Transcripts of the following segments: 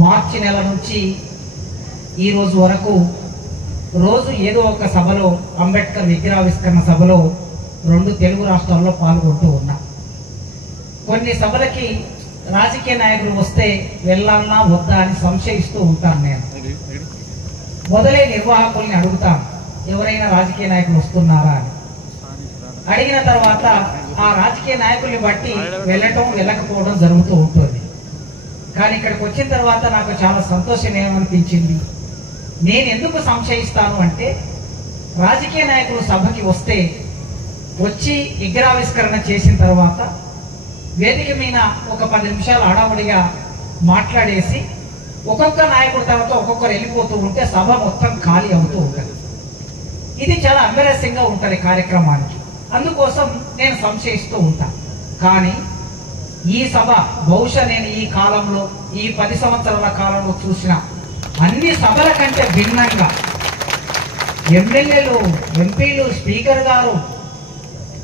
మార్చి నెల నుంచి ఈ రోజు వరకు రోజు ఏదో ఒక సభలో అంబేద్కర్ విగ్రహావిష్కరణ సభలో 2 తెలుగు రాష్ట్రాల్లో పాల్గొంటూ ఉన్నా. కొన్ని సభలకి రాజకీయ నాయకులు వస్తే వెళ్ళాలన్నా వద్దా అని సంశయిస్తూ ఉంటాను. నేను మొదలే నిర్వాహకుల్ని అడుగుతాను, ఎవరైనా రాజకీయ నాయకులు వస్తున్నారా అని. అడిగిన తర్వాత ఆ రాజకీయ నాయకుల్ని బట్టి వెళ్ళటం వెళ్ళకపోవడం జరుగుతూ ఉంటుంది. కానీ ఇక్కడికి వచ్చిన తర్వాత నాకు చాలా సంతోషం ఏమనిపించింది, నేను ఎందుకు సంశయిస్తాను అంటే, రాజకీయ నాయకులు సభకి వచ్చి విగ్రహావిష్కరణ చేసిన తర్వాత వేదిక మీద ఒక 10 నిమిషాలు హడావుడిగా మాట్లాడేసి ఒక్కొక్క నాయకుడి తర్వాత ఒక్కొక్కరు వెళ్ళిపోతూ ఉంటే సభ మొత్తం ఖాళీ అవుతూ ఉంటుంది. ఇది చాలా అంబరాసింగ్ గా ఉంటుంది కార్యక్రమానికి. అందుకోసం నేను సంశయిస్తూ ఉంటా. కానీ ఈ సభ బహుశా నేను ఈ కాలంలో ఈ 10 సంవత్సరాల కాలంలో చూసిన అన్ని సభల కంటే భిన్నంగా ఎమ్మెల్యేలు, ఎంపీలు, స్పీకర్ గారు,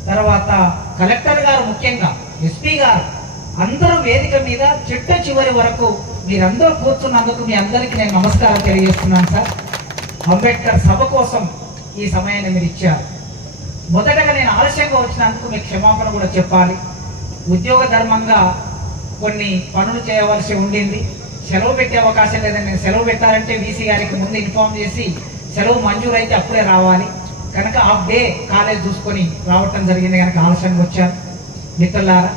తర్వాత కలెక్టర్ గారు, ముఖ్యంగా ఎస్పీ గారు అందరూ వేదిక మీద చిట్ట చివరి వరకు మీరందరూ కూర్చున్నందుకు మీ అందరికీ నేను నమస్కారం తెలియజేస్తున్నాను సార్. అంబేద్కర్ సభ కోసం ఈ సమయాన్ని మీరు ఇచ్చారు. మొదటగా నేను ఆలస్యంగా వచ్చినందుకు మీకు క్షమాపణ కూడా చెప్పాలి. ఉద్యోగ ధర్మంగా కొన్ని పనులు చేయవలసి ఉండింది. సెలవు పెట్టే అవకాశం లేదని, నేను సెలవు పెట్టాలంటే వీసీ గారికి ముందు ఇన్ఫార్మ్ చేసి సెలవు మంజూరు అయితే అప్పుడే రావాలి. కనుక హాఫ్ డే కాలేజ్ చూసుకొని రావటం జరిగింది. కనుక ఆలస్యంగా వచ్చారు. మిత్రులారా,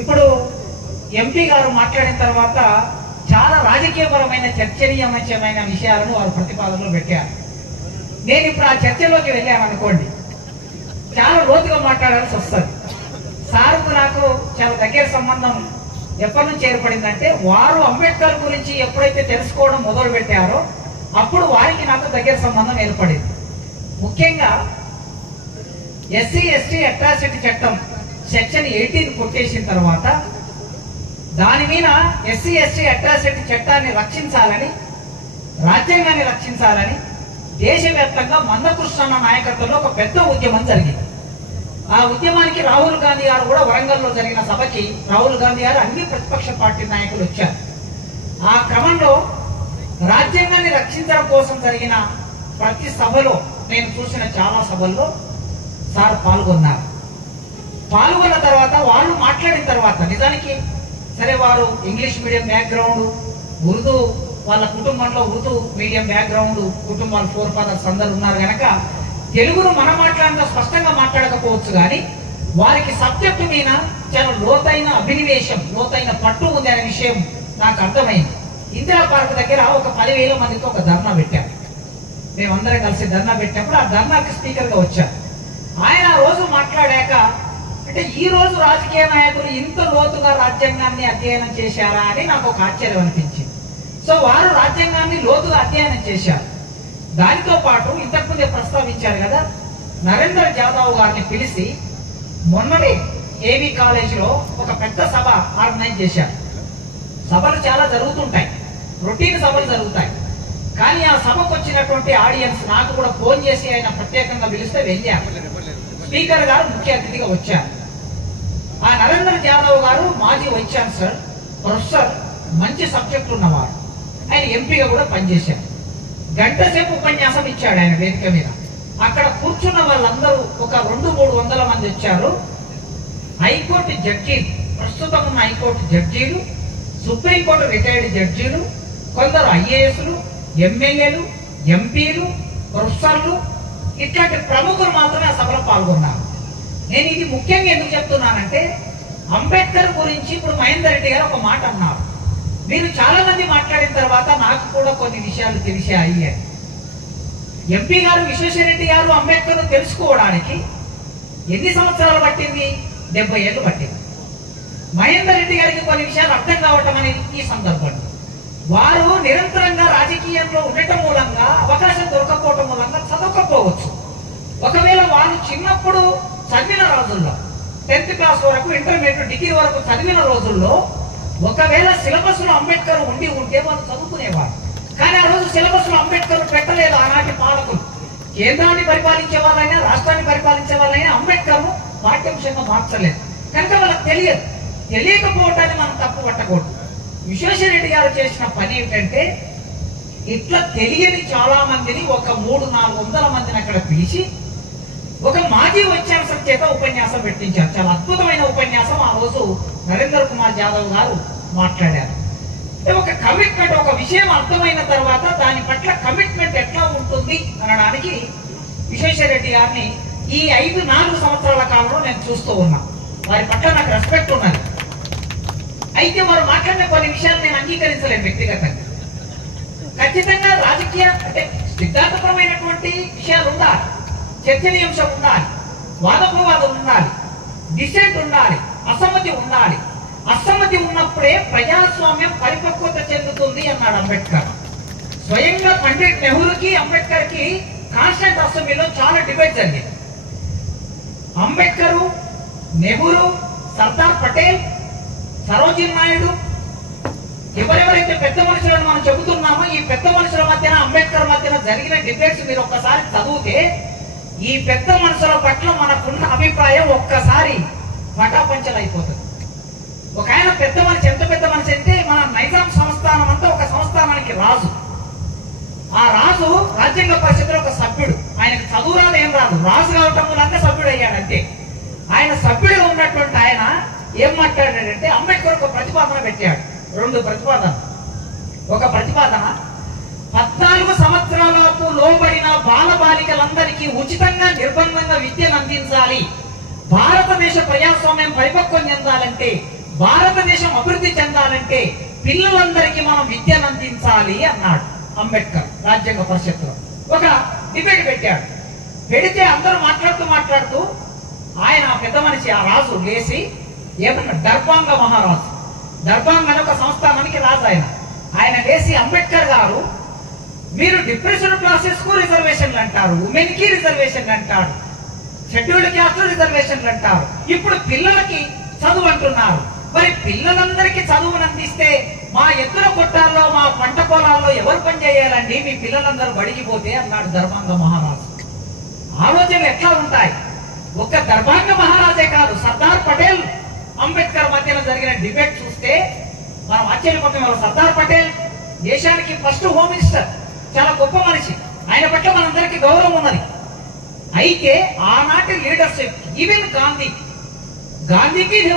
ఇప్పుడు ఎంపీ గారు మాట్లాడిన తర్వాత చాలా రాజకీయపరమైన చర్చనీయమైన విషయాలను వారు ప్రతిపాదనలో పెట్టారు. నేను ఇప్పుడు ఆ చర్చలోకి వెళ్ళాను అనుకోండి, చాలా లోతుగా మాట్లాడాల్సి వస్తుంది. సార్కు నాకు చాలా దగ్గర సంబంధం ఎప్పటి నుంచి ఏర్పడిందంటే, వారు అంబేద్కర్ గురించి ఎప్పుడైతే తెలుసుకోవడం మొదలు పెట్టారో అప్పుడు వారికి నాకు దగ్గర సంబంధం ఏర్పడింది. ముఖ్యంగా ఎస్సీ ఎస్టీ అట్రాసిటీ చట్టం సెక్షన్ 18 కొట్టేసిన తర్వాత దాని మీద ఎస్సీ ఎస్టీ అట్రాసిటీ చట్టాన్ని రక్షించాలని, రాజ్యాంగాన్ని రక్షించాలని దేశవ్యాప్తంగా మందకృష్ణ నాయకత్వంలో ఒక పెద్ద ఉద్యమం జరిగింది. ఆ ఉద్యమానికి రాహుల్ గాంధీ గారు కూడా వరంగల్లో జరిగిన సభకి రాహుల్ గాంధీ గారు అన్ని ప్రతిపక్ష పార్టీ నాయకులు వచ్చారు. ఆ క్రమంలో రాజ్యాంగాన్ని రక్షించడం కోసం జరిగిన ప్రతి సభలో, నేను చూసిన చాలా సభల్లో సార్ పాల్గొన్నారు. పాల్గొన్న తర్వాత వాళ్ళు మాట్లాడిన తర్వాత, నిజానికి సరే వారు ఇంగ్లీష్ మీడియం బ్యాక్గ్రౌండ్, ఉర్దూ, వాళ్ళ కుటుంబంలో ఉర్దూ మీడియం బ్యాక్గ్రౌండ్ కుటుంబాలు 4 ఫాదర్స్ అందరు ఉన్నారు కనుక తెలుగును మనం మాట్లాడిన స్పష్టంగా మాట్లాడకపోవచ్చు. కానీ వారికి సబ్జెక్టు మీద చాలా లోతైన అభినివేశం, లోతైన పట్టు ఉంది అనే విషయం నాకు అర్థమైంది. ఇందిరా పార్క్ దగ్గర ఒక 10,000 మందితో ఒక ధర్నా పెట్టారు. మేమందరం కలిసి ధర్నా పెట్టినప్పుడు ఆ ధర్నాకి స్పీకర్ గా వచ్చారు. ఆయన ఆ రోజు మాట్లాడాక, అంటే ఈ రోజు రాజకీయ నాయకులు ఇంత లోతుగా రాజ్యాంగాన్ని అధ్యయనం చేశారా అని నాకు ఒక ఆశ్చర్యం అనిపించింది. సో వారు రాజ్యాంగాన్ని లోతుగా అధ్యయనం చేశారు. దానితో పాటు ఇంతకుముందే ప్రస్తావించారు కదా, నరేంద్ర జాదవ్ గారిని పిలిచి మొన్ననే ఏవి కాలేజీలో ఒక పెద్ద సభ ఆర్గనైజ్ చేశారు. సభలు చాలా జరుగుతుంటాయి, రొటీన్ సభలు జరుగుతాయి. కానీ ఆ సభకు వచ్చినటువంటి ఆడియన్స్ నాకు కూడా ఫోన్ చేసి ఆయన ప్రత్యేకంగా పిలిస్తే వెళ్ళారు. స్పీకర్ గారు ముఖ్య అతిథిగా వచ్చారు. ఆ నరేంద్ర జాదవ్ గారు మాజీ వైస్ ఛాన్సలర్, ప్రొఫెసర్, మంచి సబ్జెక్టులు ఉన్నవారు. ఆయన ఎంపీగా కూడా పనిచేశారు. గంట సేపు ఉపన్యాసం ఇచ్చాడు ఆయన వేదిక మీద. అక్కడ కూర్చున్న వాళ్ళందరూ ఒక 200-300 మంది వచ్చారు. హైకోర్టు జడ్జీలు, ప్రస్తుతం ఉన్న హైకోర్టు జడ్జీలు, సుప్రీంకోర్టు రిటైర్డ్ జడ్జీలు, కొందరు ఐఏఎస్లు, ఎమ్మెల్యేలు, ఎంపీలు, ప్రొఫెసర్లు, ఇట్లాంటి ప్రముఖులు మాత్రమే ఆ సభలో పాల్గొన్నారు. నేను ఇది ముఖ్యంగా ఎందుకు చెప్తున్నానంటే, అంబేద్కర్ గురించి ఇప్పుడు మహేందర్ రెడ్డి గారు ఒక మాట అన్నారు. మీరు చాలా మంది మాట్లాడిన తర్వాత నాకు కూడా కొన్ని విషయాలు తెలిసాయి అని. ఎంపీ గారు విశ్వేశ్వరరెడ్డి గారు అంబేద్కర్ తెలుసుకోవడానికి ఎన్ని సంవత్సరాలు పట్టింది? 70 ఏళ్ళు పట్టింది. మహేందర్ రెడ్డి గారికి కొన్ని విషయాలు అర్థం కావటం అనేది ఈ సందర్భంలో వారు నిరంతరంగా రాజకీయంలో ఉండటం మూలంగా, అవకాశం దొరకపోవటం మూలంగా చదవకపోవచ్చు. ఒకవేళ వాళ్ళు చిన్నప్పుడు చదివిన రోజుల్లో 10th క్లాస్ వరకు, ఇంటర్మీడియట్, డిగ్రీ వరకు చదివిన రోజుల్లో ఒకవేళ సిలబస్ లో అంబేద్కర్ ఉండి ఉంటే వాళ్ళు చదువుకునేవారు. కానీ ఆ రోజు సిలబస్ లో అంబేద్కర్ పెట్టలేదు ఆనాటి పాలకులు. కేంద్రాన్ని పరిపాలించే వాళ్ళైనా, రాష్ట్రాన్ని పరిపాలించే వాళ్ళైనా అంబేద్కర్ పాఠ్యాంశంగా మార్చలేదు. కనుక వాళ్ళకి తెలియదు. తెలియకపోవటాన్ని మనం తప్పు పట్టకూడదు. విశ్వేశ్వరరెడ్డి గారు చేసిన పని ఏమిటంటే ఇట్లా తెలియని చాలా మందిని ఒక 300-400 మందిని అక్కడ పిలిచి ఒక మాజీ ఉపన్యాసం చేత ఉపన్యాసం పెట్టించారు. చాలా అద్భుతమైన ఉపన్యాసం ఆ రోజు నరేంద్ర కుమార్ యాదవ్ గారు మాట్లాడారు. ఒక కమిట్మెంట్, ఒక విషయం అర్థమైన తర్వాత దాని పట్ల కమిట్మెంట్ ఎట్లా ఉంటుంది అనడానికి విశ్వేశ్వరరెడ్డి గారిని ఈ 5-4 సంవత్సరాల కాలంలో నేను చూస్తూ ఉన్నా. వారి పట్ల నాకు రెస్పెక్ట్ ఉన్నది. అయితే వారు మాట్లాడిన కొన్ని విషయాలు నేను అంగీకరించలేను వ్యక్తిగతంగా. ఖచ్చితంగా రాజకీయ అంటే సిద్ధాంతపరమైనటువంటి విషయాలు ఉండాలి, చర్చనీయాంశం ఉండాలి, వాదోపవాదం ఉండాలి, డిసెంట్ ఉండాలి, అసమ్మతి ఉండాలి. అసమ్మతి ఉన్నప్పుడే ప్రజాస్వామ్యం పరిపక్వత చెందుతుంది అన్నాడు అంబేద్కర్. స్వయంగా పండిట్ నెహ్రూకి అంబేద్కర్ కి కాన్స్టిట్యూంట్ అసెంబ్లీలో చాలా డిబేట్ జరిగింది. అంబేద్కర్, నెహ్రూ, సర్దార్ పటేల్, సరోజినీ నాయుడు, ఎవరెవరైతే పెద్ద మనుషులను మనం చెబుతున్నామో ఈ పెద్ద మనుషుల మధ్యన అంబేద్కర్ మధ్యన జరిగిన డిబేట్స్ మీరు ఒక్కసారి చదివితే ఈ పెద్ద మనుషుల పట్ల మనకున్న అభిప్రాయం ఒక్కసారి పటాపంచలైపోతుంది. ఒక ఆయన పెద్ద మనిషి, ఎంత పెద్ద మనిషి అంటే మన నైజాం సంస్థానం అంతా ఒక సంస్థానానికి రాజు. ఆ రాజు రాజ్యాంగ పరిషత్తులో ఒక సభ్యుడు. ఆయనకు చదువు రాదు, ఏం రాదు, రాజు కావటం వల్ల సభ్యుడు అయ్యాడంటే. ఆయన సభ్యుడిగా ఉన్నటువంటి ఆయన ఏం మాట్లాడాడంటే అంబేద్కర్ ఒక ప్రతిపాదన పెట్టాడు. 2 ప్రతిపాదన. ఒక ప్రతిపాదన 14 సంవత్సరాలకు లోబడిన బాలబాలికలందరికీ ఉచితంగా నిర్బంధంగా విద్యను అందించాలి. భారతదేశ ప్రజాస్వామ్యం పరిపక్వం చెందాలంటే, భారతదేశం అభివృద్ధి చెందాలంటే పిల్లలందరికీ మనం విద్యను అందించాలి అన్నాడు అంబేద్కర్ రాజ్యాంగ పరిషత్తులో. ఒక డిబేట్ పెట్టాడు. పెడితే అందరూ మాట్లాడుతూ ఆయన పెద్ద మనిషి, ఆ రాజు లేచి ఏమన్నా, దర్బాంగ మహారాజు, దర్బాంగ్ అనే ఒక సంస్థానానికి రాజు ఆయన లేచి అంబేద్కర్ గారు, మీరు డిప్రెషన్ క్లాసెస్ కు రిజర్వేషన్లు అంటారు, ఉమెన్ కి రిజర్వేషన్లు అంటారు, షెడ్యూల్డ్ క్యాస్ట్ రిజర్వేషన్లు అంటారు, ఇప్పుడు పిల్లలకి చదువు అంటున్నారు. మరి పిల్లలందరికీ చదువును అందిస్తే మా ఎత్తుల కొట్టాల్లో, మా పంట పొలాల్లో ఎవరు పని చేయాలండి, మీ పిల్లలందరూ బడికిపోతే అన్నాడు దర్బాంగ మహారాజు. ఆలోచనలు ఎట్లా ఉంటాయి? ఒక్క దర్బాంగ మహారాజే కాదు, సర్దార్ పటేల్ అంబేద్కర్ మధ్యన జరిగిన డిబేట్ చూస్తే మనం ఆశ్చర్యపోతాం. సర్దార్ పటేల్ దేశానికి ఫస్ట్ హోమ్ మినిస్టర్, చాలా గొప్ప మనిషి, ఆయన పట్ల మనందరికీ గౌరవం ఉన్నది. అయితే ఆనాటి లీడర్షిప్, ఈవెన్ గాంధీకి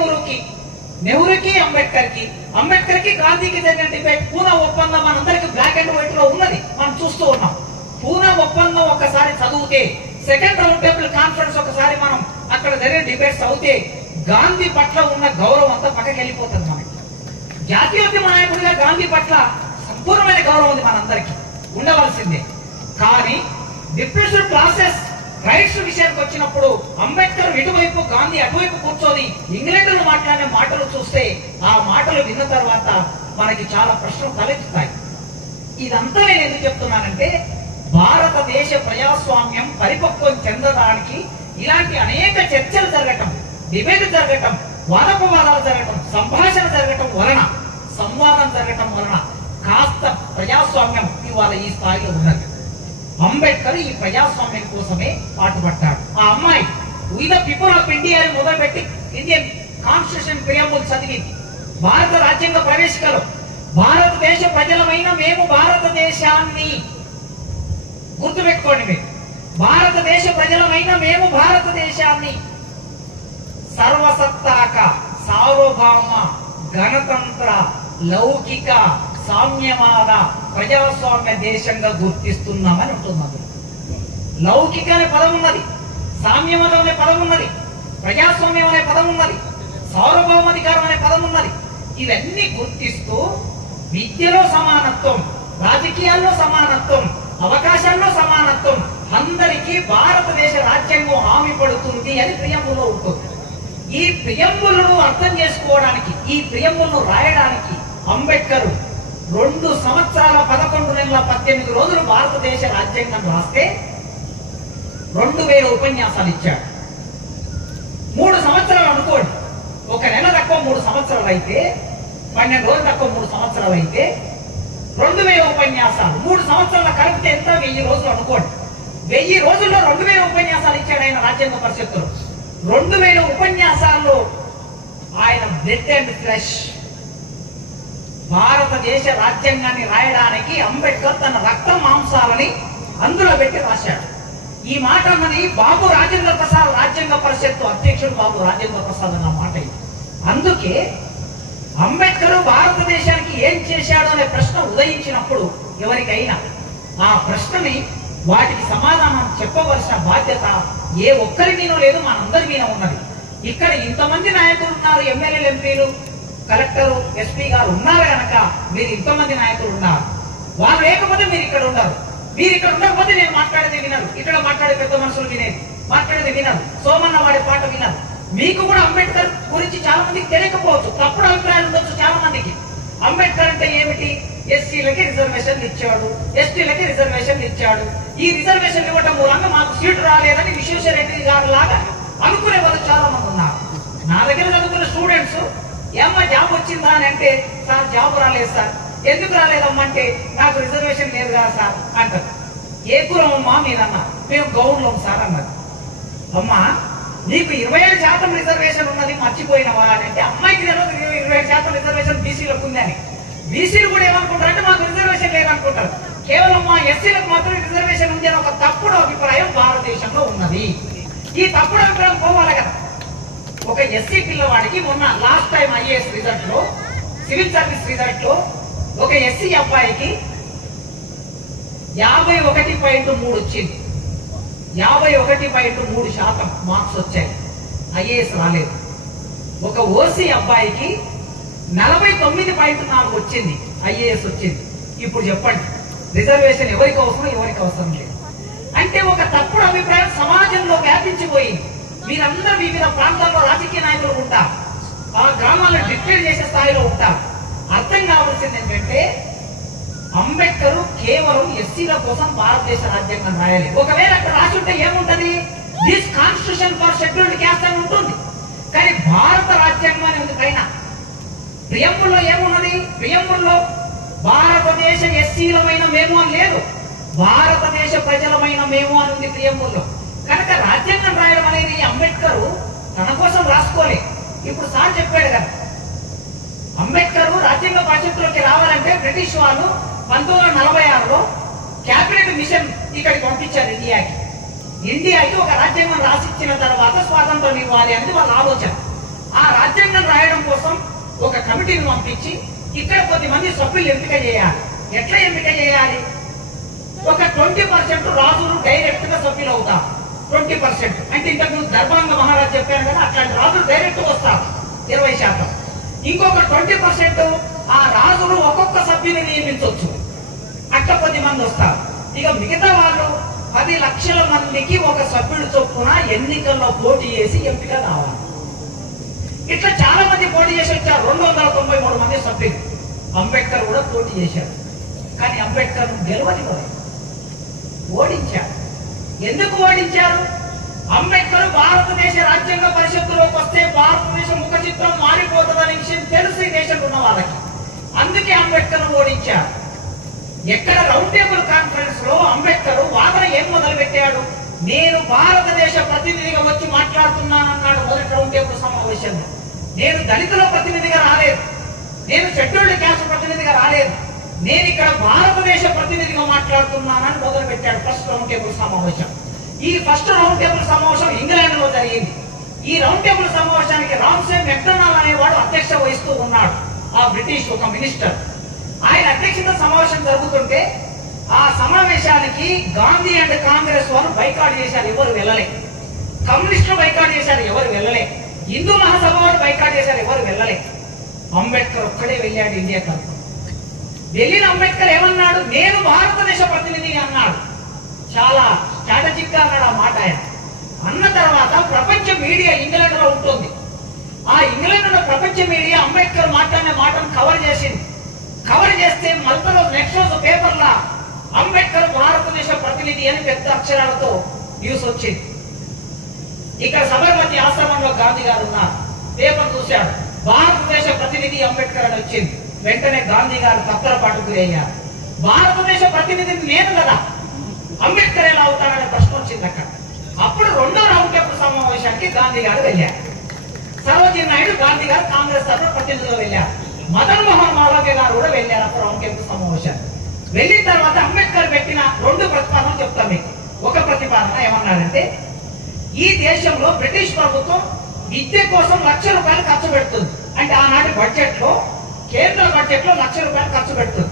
నెహ్రూకి అంబేద్కర్ కి గాంధీకి జరిగిన డిబేట్, పూనా ఒప్పందం మనందరికి బ్లాక్ అండ్ వైట్ లో ఉన్నది, మనం చూస్తూ ఉన్నాం. పూనా ఒప్పందం ఒకసారి చదివితే, సెకండ్ రౌండ్ టేబుల్ కాన్ఫరెన్స్ ఒకసారి మనం అక్కడ జరిగిన డిబేట్స్ అవుతే గాంధీ పట్ల ఉన్న గౌరవం అంతా పక్కకి వెళ్ళిపోతుంది. మనకి జాతీయోద్యమ నాయకుడిగా గాంధీ పట్ల సంపూర్ణమైన గౌరవం ఉంది, మనందరికీ ఉండవలసిందే. కానీ డిప్రెషన్ క్లాసెస్ రైట్స్ విషయానికి వచ్చినప్పుడు అంబేద్కర్ ఇటువైపు, గాంధీ అటువైపు కూర్చొని ఇంగ్లాండ్లో మాట్లాడిన మాటలు చూస్తే ఆ మాటలు విన్న తర్వాత మనకి చాలా ప్రశ్నలు తలెత్తుతాయి. ఇదంతా నేను ఎందుకు చెప్తున్నానంటే భారతదేశ ప్రజాస్వామ్యం పరిపక్వం చెందడానికి ఇలాంటి అనేక చర్చలు జరగటం, డిబేట్ జరగటం, వాదోపవాదాలు జరగటం, సంభాషణ జరగటం వలన, సంవాదం జరగటం వలన కాస్త ప్రజాస్వామ్యం ఇవాళ ఈ స్థాయిలో ఉన్నది. అంబేద్కర్ ఈ ప్రజాస్వామ్యం కోసమే పాటుపడ్డాడు. ఆ అమ్మాయి we the people of India అని మొదలుపెట్టి ఇండియన్ కాన్స్టిట్యూషన్ ప్రియంబుల్ చదివింది. భారత రాజ్యాంగ ప్రవేశికలో భారతదేశ ప్రజలమైన మేము భారతదేశాన్ని, గుర్తుపెట్టుకోండి మీరు, భారతదేశ ప్రజలమైన మేము భారతదేశాన్ని సర్వసత్తాక, సార్వభౌమ, గణతంత్ర, లౌకిక, సామ్యవాద, ప్రజాస్వామ్య దేశంగా గుర్తిస్తున్నామని ఉంటున్నది. లౌకిక అనే పదం ఉన్నది, సామ్యవాదం అనే పదం ఉన్నది, ప్రజాస్వామ్యం అనే పదం ఉన్నది, సార్వభౌమాధికారం అనే పదం ఉన్నది. ఇవన్నీ గుర్తిస్తూ విద్యలో సమానత్వం, రాజకీయాల్లో సమానత్వం, అవకాశాల్లో సమానత్వం, అందరికీ భారతదేశ రాజ్యాంగం హామీ పడుతుంది అని ప్రియంబుల్లో ఉంటుంది. ఈ ప్రియంబులను అర్థం చేసుకోవడానికి, ఈ ప్రియంబులను రాయడానికి అంబేద్కర్ 2 సంవత్సరాల 11 నెలల 18 రోజులు భారతదేశ రాజ్యాంగం రాస్తే 2000 ఉపన్యాసాలు ఇచ్చాడు. 3 సంవత్సరాలు అనుకోండి, 1 నెల తక్కువ 3 సంవత్సరాలు అయితే, 12 రోజులు తక్కువ 3 సంవత్సరాలు అయితే 2000 ఉపన్యాసాలు, 3 సంవత్సరాల కలిపితే ఎంత? 1000 రోజులు అనుకోండి. 1000 రోజుల్లో 2000 ఉపన్యాసాలు ఇచ్చాడు ఆయన రాజ్యాంగ పరిషత్తులో. 2000 ఉపన్యాసాల్లో ఆయన బ్లడ్ అండ్ ఫ్లెష్ భారతదేశ రాజ్యాంగాన్ని రాయడానికి అంబేద్కర్ తన రక్త మాంసాలని అందులో పెట్టి రాశాడు. ఈ మాట అన్నది బాబు రాజేంద్ర ప్రసాద్, రాజ్యాంగ పరిషత్ అధ్యక్షుడు బాబు రాజేంద్ర ప్రసాద్ అన్న మాట ఇది. అందుకే అంబేద్కర్ భారతదేశానికి ఏం చేశాడు అనే ప్రశ్న ఉదయించినప్పుడు ఎవరికైనా ఆ ప్రశ్నని వాటికి సమాధానం చెప్పవలసిన బాధ్యత ఏ ఒక్కరి మీనో లేదు, మనందరి మీద ఉన్నది. ఇక్కడ ఇంతమంది నాయకులు ఉన్నారు, ఎమ్మెల్యేలు, ఎంపీలు, కలెక్టర్, ఎస్పీ గారు ఉన్నారు కనుక మీరు ఇంతమంది నాయకులు ఉన్నారు. వాళ్ళు లేకపోతే మీరు ఇక్కడ ఉండరు. మీరు ఇక్కడ ఉండకపోతే నేను మాట్లాడేది వినరు, ఇక్కడ మాట్లాడే పెద్ద మనుషులు వినేది మాట్లాడేది వినరు, సోమన్న వాడే పాట వినరు. మీకు కూడా అంబేద్కర్ గురించి చాలా మందికి తెలియకపోవచ్చు, తప్పుడు అభిప్రాయాలు ఉండొచ్చు చాలా మందికి. అంబేద్కర్ అంటే ఏమిటి? ఎస్సీలకి రిజర్వేషన్లు ఇచ్చాడు, ఎస్టీలకి రిజర్వేషన్లు ఇచ్చాడు. ఈ రిజర్వేషన్ ఇవ్వటం మూలంగా మాకు సీటు రాలేదని విశ్వేశ్వరరెడ్డి గారు లాగా అనుకునే వాళ్ళు చాలా మంది ఉన్నారు. నా దగ్గర చదువుకున్న స్టూడెంట్స్ ఏమ్మా జాబ్ వచ్చిందా అని అంటే, సార్ జాబ్ రాలేదు సార్. ఎందుకు రాలేదమ్మా అంటే, నాకు రిజర్వేషన్ లేదు కదా సార్ అంటారు. ఏ కులం అమ్మా మీదన్నా? మేము గౌడ్లం సార్ అన్నారు. అమ్మా నీకు 27% రిజర్వేషన్ ఉన్నది మర్చిపోయినవా అని అంటే, అమ్మాయికి తెలియదు 27% రిజర్వేషన్ బీసీలకు ఉందని. బీసీలు కూడా ఏమనుకుంటారంటే మాకు రిజర్వేషన్ లేదనుకుంటారు. కేవలం మా ఎస్సీలకు మాత్రం రిజర్వేషన్ ఉంది అని ఒక తప్పుడు అభిప్రాయం భారతదేశంలో ఉన్నది. ఈ తప్పుడు అభిప్రాయం పోవాలి కదా. ఒక ఎస్సీ పిల్లవాడికి మొన్న లాస్ట్ టైం ఐఏఎస్ రిజల్ట్ లో, సివిల్ సర్వీస్ రిజల్ట్ లో ఒక ఎస్సీ అబ్బాయికి 51.3 వచ్చింది. 51.3% మార్క్స్ వచ్చాయి, ఐఏఎస్ రాలేదు. ఒక ఓసీ అబ్బాయికి 49.4 వచ్చింది, ఐఏఎస్ వచ్చింది. ఇప్పుడు చెప్పండి, రిజర్వేషన్ ఎవరికి అవసరం, ఎవరికి అవసరం లేదు అంటే ఒక తప్పుడు అభిప్రాయం సమాజంలో వ్యాపించిపోయింది. మీరందరూ వివిధ ప్రాంతాల్లో రాజకీయ నాయకులు ఉంటారు, ఆ గ్రామాలను డిక్టేట్ చేసే స్థాయిలో ఉంటారు. అర్థం కావాల్సింది ఏంటంటే, అంబేద్కర్ కేవలం ఎస్సీల కోసం భారతదేశ రాజ్యాంగం రాయలేదు. ఒకవేళ అక్కడ రాసి ఉంటే ఏముంటది? This constitution for scheduled caste అని ఉంటుంది. కానీ భారత రాజ్యాంగం అని ఉంది పైన. ప్రియంబుల్లో ఏమున్నది? ప్రియంబుల్లో భారతదేశ ఎస్సీలమైన మేము అని లేదు, భారతదేశ ప్రజలమైన మేము అని ఉంది ప్రియంబుల్లో. కనుక రాజ్యాంగం రాయడం అనేది అంబేద్కర్ తన కోసం రాసుకోలే. ఇప్పుడు సార్ చెప్పాడు కదా, అంబేద్కర్ రాజ్యాంగ పరిషత్తులోకి రావాలంటే బ్రిటిష్ వాళ్ళు 1946లో క్యాబినెట్ మిషన్ ఇక్కడికి పంపించారు ఇండియాకి. ఇండియాకి ఒక రాజ్యాంగం రాసిచ్చిన తర్వాత స్వాతంత్రం ఇవ్వాలి అనేది వాళ్ళ ఆలోచన. ఆ రాజ్యాంగం రాయడం కోసం ఒక కమిటీని పంపించి ఇక్కడ కొద్దిమంది సభ్యులు ఎంపిక చేయాలి. ఎట్లా ఎంపిక చేయాలి? ఒక 20% రాజులు డైరెక్ట్ గా సభ్యులు అవుతారు. 20% అంటే ఇంతకు దర్బాంగ మహారాజ్ చెప్పారు కదా, అట్లాంటి రాజులు డైరెక్ట్ వస్తారు 20%. ఇంకొక 20% ఆ రాజులు ఒక్కొక్క సభ్యుని నియమించవచ్చు, అట్లా 10 మంది వస్తారు. ఇక మిగతా వాళ్ళు 10 లక్షల మందికి ఒక సభ్యుడు చొప్పున ఎన్నికల్లో పోటీ చేసి ఎంపిక కావాలి. ఇట్లా చాలా మంది పోటీ చేసి వచ్చారు, 293 మంది సభ్యులు. అంబేద్కర్ కూడా పోటీ చేశాడు, కానీ అంబేద్కర్ గెలవనివ్వలేదు, ఓడించాడు. ఎందుకు ఓడించారు? అంబేద్కర్ భారతదేశ రాజ్యాంగ పరిషత్తులోకి వస్తే భారతదేశ ముఖ చిత్రం మారిపోతుందనే విషయం తెలుసు ఈ దేశంలో ఉన్న వాళ్ళకి. అందుకే అంబేద్కర్ ఓడించారు. ఎక్కడ రౌండ్ టేబుల్ కాన్ఫరెన్స్ లో అంబేద్కర్ వాదన ఏం మొదలు పెట్టాడు? నేను భారతదేశ ప్రతినిధిగా వచ్చి మాట్లాడుతున్నానన్నాడు మొదటి రౌండ్ టేబుల్ సమావేశంలో. నేను దళితుల ప్రతినిధిగా రాలేదు, నేను షెడ్యూల్డ్ క్యాస్ట్ ప్రతినిధిగా రాలేదు, నేను ఇక్కడ భారతదేశ ప్రతినిధిగా మాట్లాడుతున్నానని మొదలు పెట్టాడు ఫస్ట్ రౌండ్ టేబుల్ సమావేశం. ఈ ఫస్ట్ రౌండ్ టేబుల్ సమావేశం ఇంగ్లాండ్ లో జరిగింది. ఈ రౌండ్ టేబుల్ సమావేశానికి రామ్సే మెక్డొనాల్డ్ అనేవాడు అధ్యక్ష వహిస్తూ ఉన్నాడు, ఆ బ్రిటిష్ ఒక మినిస్టర్. ఆయన అధ్యక్షత సమావేశం జరుగుతుంటే ఆ సమావేశానికి గాంధీ అండ్ కాంగ్రెస్ వాళ్ళు బైకాట్ చేశారు, ఎవరు వెళ్ళలే. కమ్యూనిస్టులు బైకాట్ చేశారు, ఎవరు వెళ్ళలే. హిందూ మహాసభ వారు బైకాట్ చేశారు, ఎవరు వెళ్ళలే. అంబేద్కర్ ఒక్కడే వెళ్ళాడు ఇండియా తరఫున. వెళ్ళిన అంబేద్కర్ ఏమన్నాడు? నేను భారతదేశ ప్రతినిధి అన్నాడు. చాలా స్ట్రాటజిక్ గా అన్నాడు ఆ మాట. ఆయన అన్న తర్వాత ప్రపంచ మీడియా ఇంగ్లాండ్ లో ఉంటుంది. ఆ ఇంగ్లాండ్ లో ప్రపంచ మీడియా అంబేద్కర్ మాట్లాడిన మాటను కవర్ చేసింది. కవర్ చేస్తే మళ్ళీ నెక్స్ట్ రోజు పేపర్లా అంబేద్కర్ భారతదేశ ప్రతినిధి అని పెద్ద అక్షరాలతో న్యూస్ వచ్చింది. ఇక్కడ సబర్మతి ఆశ్రమంలో గాంధీ గారు ఉన్నారు, పేపర్ చూశాడు, భారతదేశ ప్రతినిధి అంబేద్కర్ అని వచ్చింది. వెంటనే గాంధీ గారు తత్తరపాటుకు అయ్యారు. భారతదేశ ప్రతినిధి నేను కదా, అంబేద్కర్ ఎలా అవుతారనే ప్రశ్న వచ్చింది అక్కడ. అప్పుడు రెండో రౌండ్ టేబుల్ సమావేశానికి గాంధీ గారు వెళ్ళారు. సరోజిని నాయుడు గాంధీ గారు కాంగ్రెస్ తరఫున ప్రతినిధులు వెళ్ళారు. మదన్ మోహన్ మాలవ్య గారు కూడా వెళ్ళారు అప్పుడు రౌండ్ సమావేశాన్ని. వెళ్ళిన తర్వాత అంబేద్కర్ పెట్టిన 2 ప్రతిపాదనలు చెప్తాం మీకు. ఒక ప్రతిపాదన ఏమన్నాడంటే, ఈ దేశంలో బ్రిటిష్ ప్రభుత్వం విద్య కోసం ₹1,00,000 ఖర్చు పెడుతుంది. అంటే ఆనాటి బడ్జెట్ లో, కేంద్ర బడ్జెట్ లో ₹1,00,000 ఖర్చు పెడుతుంది.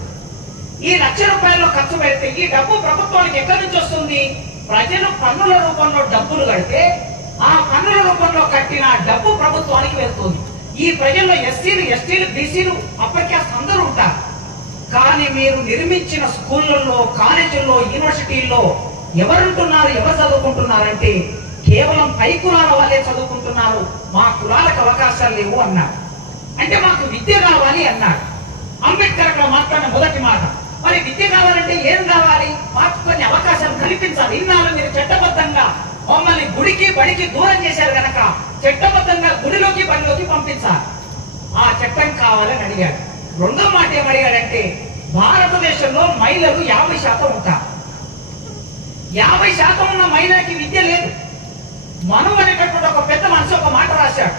ఈ ₹1,00,000 ఖర్చు పెడితే ఈ డబ్బు ప్రభుత్వానికి ఎక్కడి నుంచి వస్తుంది? ప్రజలు పన్నుల రూపంలో డబ్బులు కడితే ఆ పన్నుల రూపంలో కట్టిన డబ్బు ప్రభుత్వానికి వెళ్తుంది. ఈ ప్రజల్లో ఎస్సీలు, ఎస్టీలు, బీసీలు, అప్పర్ క్యాస్ట్ అందరూ ఉంటారు. కానీ మీరు నిర్మించిన స్కూళ్లలో, కాలేజీల్లో, యూనివర్సిటీల్లో ఎవరుంటున్నారు, ఎవరు చదువుకుంటున్నారంటే కేవలం పై కులాల వాళ్ళే చదువుకుంటున్నారు. మా కులాలకు అవకాశాలు లేవు అన్నారు. అంటే మాకు విద్య కావాలి అన్నాడు అంబేద్కర్. అక్కడ మాట్లాడిన మొదటి మాట, మరి విద్య కావాలంటే ఏం కావాలి? మాకు కొన్ని అవకాశాలు కల్పించాలి. ఇన్నాళ్ళు మీరు చట్టబద్ధంగా మమ్మల్ని గుడికి బడికి దూరం చేశారు కనుక చట్టబద్ధంగా గుడిలోకి బడిలోకి పంపించాలి. ఆ చట్టం కావాలని అడిగాడు. రెండో మాట ఏమడిగాడంటే, భారతదేశంలో మహిళలు 50% ఉంటారు. 50% ఉన్న మహిళకి విద్య లేదు. మను అనేటటువంటి ఒక పెద్ద మనిషి ఒక మాట రాశాడు.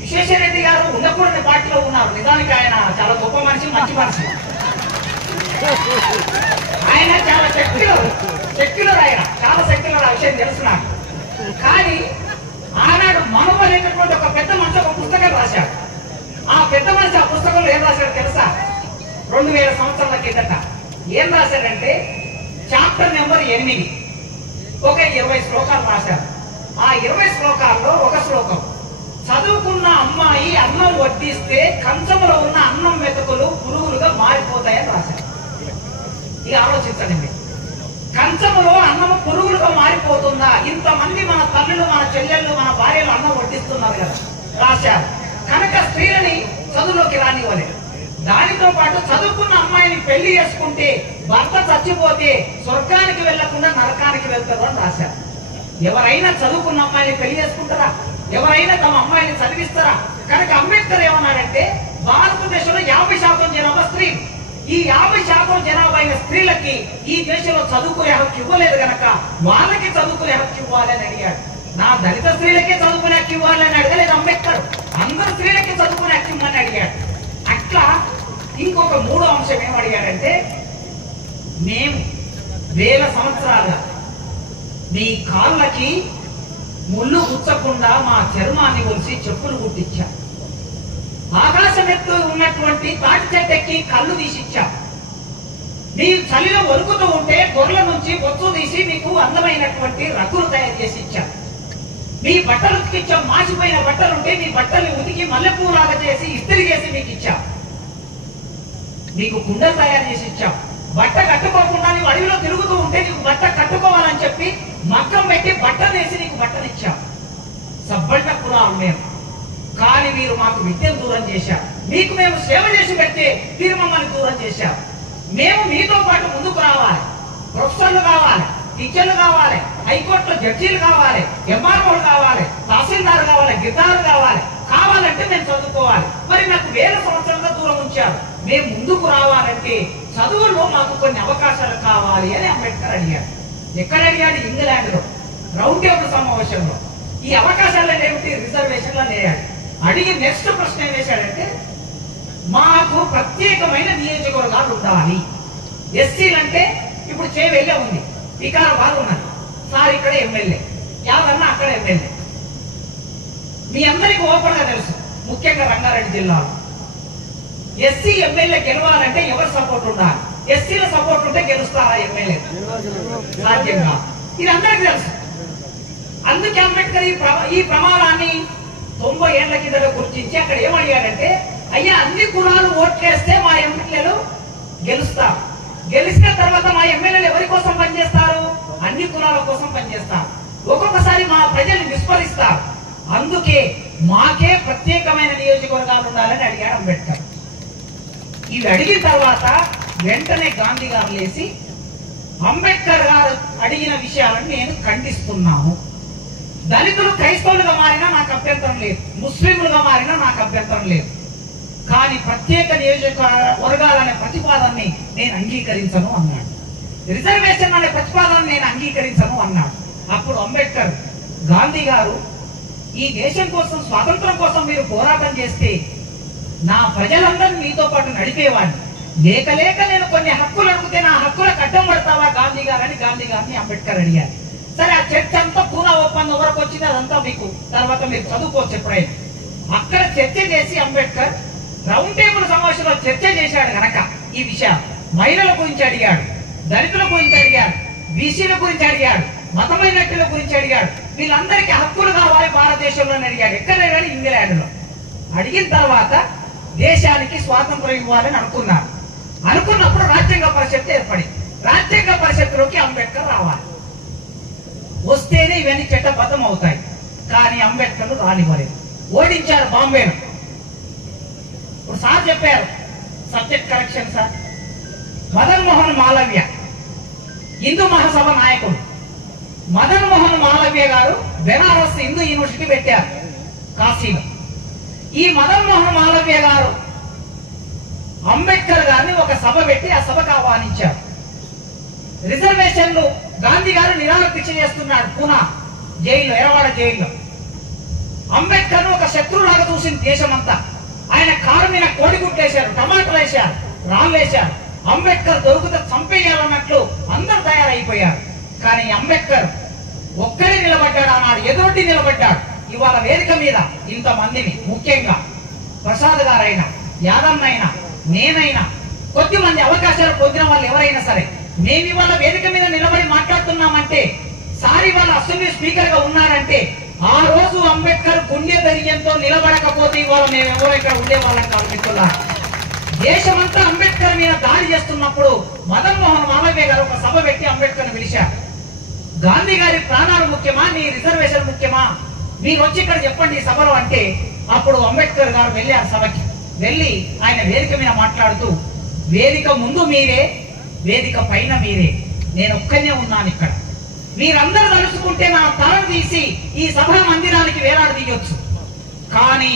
విశ్వేశ్వరరెడ్డి గారు ఉండకూడని పార్టీలో ఉన్నారు. నిజానికి ఆయన చాలా గొప్ప మనిషి, మంచి మనిషి. ఆయన చాలా సెక్యులర్ ఆయన చాలా సెక్యులర్, ఆ విషయం తెలుసు నాకు. కానీ ఆనాడు మను అనేటటువంటి ఒక పెద్ద మనిషి ఒక పుస్తకం రాశాడు. ఆ పెద్ద మనిషి ఆ పుస్తకంలో ఏం రాశాడు తెలుసా? 2000 సంవత్సరాల కిందట ఏం రాశాడంటే, చాప్టర్ నెంబర్ 8 ఒక 20 శ్లోకాలు రాశారు. ఆ 20 శ్లోకాల్లో ఒక శ్లోకం, చదువుకున్న అమ్మాయి అన్నం వడ్డిస్తే కంచంలో ఉన్న అన్నం మెతుకులు పురుగులుగా మారిపోతాయని రాశారు. ఇక ఆలోచించండి, కంచంలో అన్నము పురుగులుగా మారిపోతుందా? ఇంతమంది మన తల్లులు, మన చెల్లెళ్ళు, మన భార్యలు అన్నం వడ్డిస్తున్నారు కదా, రాశారు. కనుక స్త్రీలని చదువులోకి రానివ్వలేదు. దానితో పాటు చదువుకున్న అమ్మాయిని పెళ్లి చేసుకుంటే భర్త చచ్చిపోతే స్వర్గానికి వెళ్లకుండా నరకానికి వెళ్తారు అని రాశారు. ఎవరైనా చదువుకున్న అమ్మాయిని పెళ్లి చేసుకుంటారా? ఎవరైనా తమ అమ్మాయిని చదివిస్తారా? కనుక అంబేద్కర్ ఏమన్నాడంటే, భారతదేశంలో 50% జనాభా స్త్రీలు. ఈ 50% జనాభా అయిన స్త్రీలకి ఈ దేశంలో చదువుకునే హక్కు ఇవ్వలేదు కనుక వాళ్ళకి చదువుకునే హక్కు ఇవ్వాలని అడిగాడు. నా దళిత స్త్రీలకే చదువుకునే హక్కు ఇవ్వాలని అడగలేదు అంబేద్కర్, అందరు స్త్రీలకి చదువుకునే హక్కు ఇవ్వని అడిగాడు. అట్లా ఇంకొక 3వ అంశం ఏమడిగాడంటే, మేము 1000 సంవత్సరాలుగా మీ కాళ్ళకి ముళ్ళు గుచ్చకుండా మా చర్మాన్ని ఒలిసి చెప్పులు కుట్టించా. ఆకాశం ఎత్తు ఉన్నటువంటి తాటి చెట్టెక్కి కళ్ళు తీసిచ్చా. మీరు చలిలో వణుకుతూ ఉంటే గొర్రెల నుంచి బొత్తు తీసి మీకు అందమైనటువంటి రగ్గులు తయారు చేసి ఇచ్చా. మీ బట్టలు ఉతికిచ్చాం. మాసిపోయిన బట్టలుంటే మీ బట్టల్ని ఉతికి మల్లెపూలాగా చేసి ఇస్త్రీ చేసి మీకు ఇచ్చా. మీకు కుండలు తయారు చేసి ఇచ్చాం. బట్ట కట్టుకోకుండా నీవు అడవిలో తిరుగుతూ ఉంటే నీకు బట్ట కట్టుకోవాలని చెప్పి మగ్గం పెట్టి బట్టలు వేసి నీకు బట్టనిచ్చాం. సబ్బళ్ళ కులాలు మేము. కానీ మీరు మాకు విద్యను దూరం చేశారు. మీకు మేము సేవ చేసి పెడితే మీరు మమ్మల్ని దూరం చేశారు. మేము మీతో పాటు ముందుకు రావాలి. ప్రొఫెసర్లు కావాలి, టీచర్లు కావాలి, హైకోర్టులో జడ్జీలు కావాలి, ఎంఆర్ఓలు కావాలి, తహసీల్దార్ కావాలి, గిటారు కావాలంటే మేము చదువుకోవాలి. మరి నాకు 1000 సంవత్సరాలుగా దూరం ఉంచారు. మేము ముందుకు రావాలంటే చదువుల్లో మాకు కొన్ని అవకాశాలు కావాలి అని అంబేద్కర్ అడిగాడు. ఎక్కడ అడిగాడు? ఇంగ్లాండ్ లో రౌండ్ టేబుల్ సమావేశంలో. ఈ అవకాశాలు ఏమిటి? రిజర్వేషన్లు అడిగాడు. అడిగి నెక్స్ట్ ప్రశ్న ఏం వేశాడంటే, మాకు ప్రత్యేకమైన నియోజకవర్గాలు ఉండాలి. ఎస్సీలంటే ఇప్పుడు చేవెళ్ళే ఉంది, వికారాబాద్ ఉన్నది, సార్ ఇక్కడ ఎమ్మెల్యే, యాదన్న అక్కడ ఎమ్మెల్యే. మీ అందరికీ ఓపెన్ గా తెలుసు, ముఖ్యంగా రంగారెడ్డి జిల్లాలో ఎస్సీ ఎమ్మెల్యే గెలవాలంటే ఎవరు సపోర్ట్ ఉండాలి? ఎస్సీల సపోర్ట్ ఉంటే గెలుస్తారా ఎమ్మెల్యే? సాధ్యంగా. ఇది అందరికీ తెలుసు. అందుకే అంబేద్కర్ ఈ ప్రమాణాన్ని 90 ఏళ్ల కింద గుర్తించి అక్కడ ఏమడిగాడంటే, అయ్యా అన్ని కులాలు ఓట్లేస్తే మా ఎమ్మెల్యేలు గెలుస్తారు. గెలిచిన తర్వాత మా ఎమ్మెల్యేలు ఎవరి కోసం పనిచేస్తారు? అన్ని కులాల కోసం పనిచేస్తారు. ఒక్కొక్కసారి మా ప్రజలు విస్మరిస్తారు. అందుకే మాకే ప్రత్యేకమైన నియోజకవర్గాలు ఉండాలని అడిగాడు అంబేద్కర్. ఇవి అడిగిన తర్వాత వెంటనే గాంధీ గారు లేచి, అంబేద్కర్ గారు అడిగిన విషయాలను నేను ఖండిస్తున్నాను. దళితులు క్రైస్తవులుగా మారినా నాకు అభ్యంతరం లేదు, ముస్లింలుగా మారినా నాకు అభ్యంతరం లేదు. కానీ ప్రత్యేక నియోజకవర్గాలనే ప్రతిపాదనని నేను అంగీకరించను అన్నాడు. రిజర్వేషన్ అనే ప్రతిపాదన నేను అంగీకరించను అన్నాడు. అప్పుడు అంబేద్కర్, గాంధీ గారు ఈ దేశం కోసం, స్వాతంత్రం కోసం మీరు పోరాటం చేస్తే నా ప్రజలందరినీ మీతో పాటు నడిపేవాడిని. లేక లేక నేను కొన్ని హక్కులు అడిగితే నా హక్కులకు అడ్డం పడతావా గాంధీ గారని గాంధీ గారిని అంబేద్కర్ అడిగారు. సరే, ఆ చర్చ అంతా పూనా ఒప్పందం వరకు వచ్చింది. అదంతా మీకు తర్వాత మీరు చదువుకోవచ్చు ఎప్పుడైనా. అక్కడ చర్చ చేసి అంబేద్కర్ రౌండ్ టేబుల్ సమావేశంలో చర్చ చేశాడు గనక ఈ విషయం మహిళల గురించి అడిగాడు, దళితుల గురించి అడిగాడు, బీసీల గురించి అడిగాడు, మతమైనట్టుల గురించి అడిగాడు. వీళ్ళందరికీ హక్కులు కావాలి భారతదేశంలో అడిగాడు. ఎక్కడ కానీ ఇంగ్లాండ్ లో అడిగిన తర్వాత దేశానికి స్వాతంత్రం ఇవ్వాలని అనుకున్నప్పుడు రాజ్యాంగ పరిషత్ ఏర్పడింది. రాజ్యాంగ పరిషత్తులోకి అంబేద్కర్ రావాలి. వస్తేనే ఇవన్నీ చట్టబద్ధం అవుతాయి. కానీ అంబేద్కర్ రానివ్వలేదు. ఓడించారు బాంబేను. ఇప్పుడు సార్ చెప్పారు subject correction sir. Madan Mohan Malaviya Hindu Mahasabha నాయకుడు మదన్ మోహన్ మాలవ్య గారు బెనారస్ హిందూ యూనివర్సిటీ పెట్టారు కాశీలో. ఈ మదన్ మోహన్ మాలవ్య గారు అంబేద్కర్ గారిని ఒక సభ పెట్టి ఆ సభకు ఆహ్వానించారు. రిజర్వేషన్లు గాంధీ గారు నిరాహార దీక్ష చేస్తున్నాడు పూనా జైల్లో, ఎరవాడ జైల్లో. అంబేద్కర్ ఒక శత్రువులాగా చూసింది దేశమంతా. ఆయన కారు మీద కోడిగుడ్లేశారు, టమాటాలు వేశారు, రాళ్ళు వేశారు. అంబేద్కర్ దొరికితే చంపేయాలన్నట్లు అందరూ తయారైపోయారు. కానీ అంబేద్కర్ ఒక్కడే నిలబడ్డాడు. ఆనాడు ఎదురొడ్డి నిలబడ్డాడు. ఇవాళ వేదిక మీద ఇంతమందిని, ముఖ్యంగా ప్రసాద్ గారైనా, యాదన్నైనా, నేనైనా, కొద్దిమంది అవకాశాలు పొందిన వాళ్ళు ఎవరైనా సరే, మేము ఇవాళ వేదిక మీద నిలబడి మాట్లాడుతున్నామంటే, సార్ ఇవాళ అసెంబ్లీ స్పీకర్ గా ఉన్నారంటే, ఆ రోజు అంబేద్కర్ గుండె ధైర్యంతో నిలబడకపోతే ఇవాళ మేము ఎవరో ఇక్కడ ఉండేవాళ్ళం కాదు మిత్రులారా. దేశమంతా అంబేద్కర్ మీద దాడి చేస్తున్నప్పుడు మదన్ మోహన్ మాలవ్య గారు ఒక సభ పెట్టి అంబేద్కర్ పిలిచారు. గాంధీ గారి ప్రాణాలు ముఖ్యమా, నీ రిజర్వేషన్ ముఖ్యమా, మీరు వచ్చి ఇక్కడ చెప్పండి ఈ సభలో అంటే, అప్పుడు అంబేద్కర్ గారు వెళ్ళారు సభకి. వెళ్ళి ఆయన వేదిక మీద మాట్లాడుతూ, వేదిక ముందు మీరే, వేదిక పైన మీరే, నేను ఒక్కనే ఉన్నాను ఇక్కడ. మీరందరూ తలుసుకుంటే నా తలను తీసి ఈ సభా మందిరానికి వేలాడదీయొచ్చు. కానీ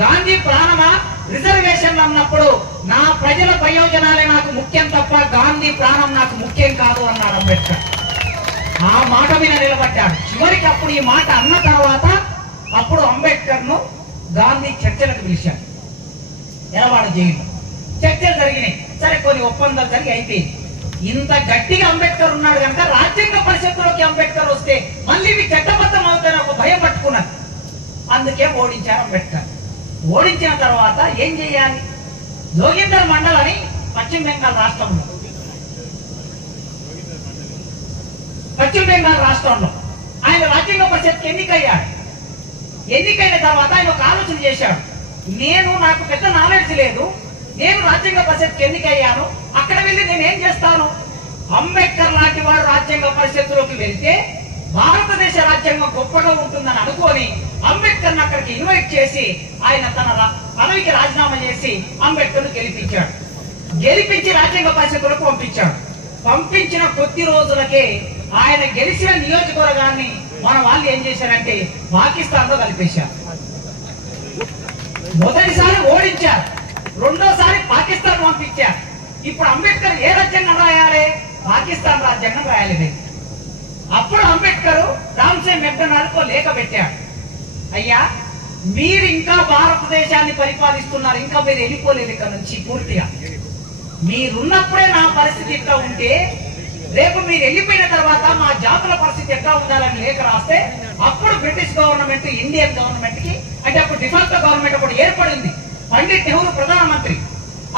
గాంధీ ప్రాణమా రిజర్వేషన్లు అన్నప్పుడు నా ప్రజల ప్రయోజనాలే నాకు ముఖ్యం తప్ప గాంధీ ప్రాణం నాకు ముఖ్యం కాదు అన్నాడు అంబేద్కర్. ఆ మాట మీద నిలబడ్డాడు. చివరికి అప్పుడు ఈ మాట అన్న తర్వాత అప్పుడు అంబేద్కర్ ను గాంధీ చర్చలకు పిలిచాడు. ఎరవాడ జైల్లో చర్చలు జరిగినాయి. సరే, కొన్ని ఒప్పందాలు జరిగి అయిపోయింది. ఇంత గట్టిగా అంబేద్కర్ ఉన్నాడు కనుక రాజ్యాంగ పరిషత్తులోకి అంబేద్కర్ వస్తే మళ్ళీ ఇవి చట్టబద్ధం అవుతాయని ఒక భయం పట్టుకున్నారు. అందుకే ఓడించారు అంబేద్కర్. ఓడించిన తర్వాత ఏం చేయాలి? జోగిందర్ మండల్ అని పశ్చిమ బెంగాల్ రాష్ట్రంలో ఆయన రాజ్యాంగ పరిషత్కి ఎన్నికయ్యాడు. ఎన్నికైన తర్వాత ఆయన ఒక ఆలోచన చేశాడు. నాకు పెద్ద నాలెడ్జ్ లేదు, నేను రాజ్యాంగ పరిషత్కి ఎన్నికయ్యాను, అక్కడ వెళ్ళి నేనేం చేస్తాను? అంబేద్కర్ లాంటి వాడు రాజ్యాంగ పరిషత్తులోకి వెళ్తే భారతదేశ రాజ్యాంగం గొప్పగా ఉంటుందని అనుకోని అంబేద్కర్ అక్కడికి ఇన్వైట్ చేసి ఆయన తన పదవికి రాజీనామా చేసి అంబేద్కర్ గెలిపించాడు. గెలిపించి రాజ్యాంగ పరిషత్తులకు పంపించాడు. పంపించిన కొద్ది రోజులకే ఆయన గెలిచిన నియోజకవర్గాన్ని మన వాళ్ళు ఏం చేశారంటే పాకిస్తాన్ లో కలిపేశారు. మొదటిసారి ఓడించారు, రెండోసారి పాకిస్తాన్ పంపించారు. ఇప్పుడు అంబేద్కర్ ఏ రాజ్యాంగం రాయాలి? పాకిస్తాన్ రాజ్యాంగం రాయాలి. అప్పుడు అంబేద్కర్ రామ్సే మెక్డొనాల్డ్కో లేఖ పెట్టాడు. అయ్యా, మీరు ఇంకా భారతదేశాన్ని పరిపాలిస్తున్నారు, ఇంకా మీరు వెళ్ళిపోలేదు ఇక్కడ నుంచి పూర్తిగా. మీరున్నప్పుడే నా పరిస్థితి ఇట్లా ఉంటే రేపు మీరు వెళ్ళిపోయిన తర్వాత మా జాతుల పరిస్థితి ఎట్లా ఉండాలని లేఖ రాస్తే అప్పుడు బ్రిటిష్ గవర్నమెంట్ ఇండియన్ గవర్నమెంట్ కి, అంటే అప్పుడు డిఫాల్ట్ గవర్నమెంట్ అప్పుడు ఏర్పడింది. పండిట్ నెహ్రూ ప్రధానమంత్రి.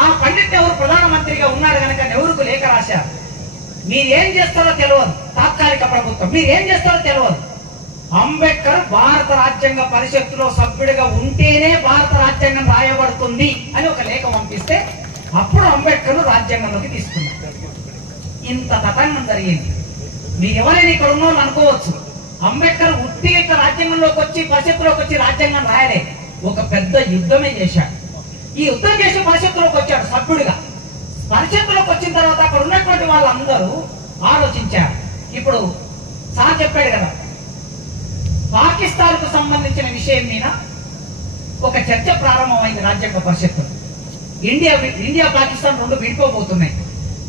ఆ పండిట్ నెహ్రూ ప్రధానమంత్రిగా ఉన్నాడు కనుక నెహ్రూకు లేఖ రాశారు. మీరేం చేస్తారో తెలియదు, తాత్కాలిక ప్రభుత్వం మీరేం చేస్తారో తెలియదు, అంబేద్కర్ భారత రాజ్యాంగ పరిషత్తులో సభ్యుడిగా ఉంటేనే భారత రాజ్యాంగం రాయబడుతుంది అని ఒక లేఖ పంపిస్తే అప్పుడు అంబేద్కర్ రాజ్యాంగంలోకి తీసుకున్నారు. ఇంత తతంగం జరిగింది. మీరు ఎవరైనా ఇక్కడ ఉన్న వాళ్ళు అనుకోవచ్చు, అంబేద్కర్ ఉట్టిగా ఇట్లా రాజ్యాంగంలోకి వచ్చి పరిషత్తులోకి వచ్చి రాజ్యాంగం రాయలే, ఒక పెద్ద యుద్ధమే చేశాడు. ఈ యుద్ధం చేసి పరిషత్తులోకి వచ్చాడు సభ్యుడిగా. పరిషత్తులోకి వచ్చిన తర్వాత అక్కడ ఉన్నటువంటి వాళ్ళందరూ ఆలోచించారు. ఇప్పుడు సార్ చెప్పాడు కదా, పాకిస్తాన్ కు సంబంధించిన విషయం మీద ఒక చర్చ ప్రారంభమైంది రాజ్యాంగ పరిషత్తు. ఇండియా పాకిస్తాన్ రెండు విడిపోబోతున్నాయి.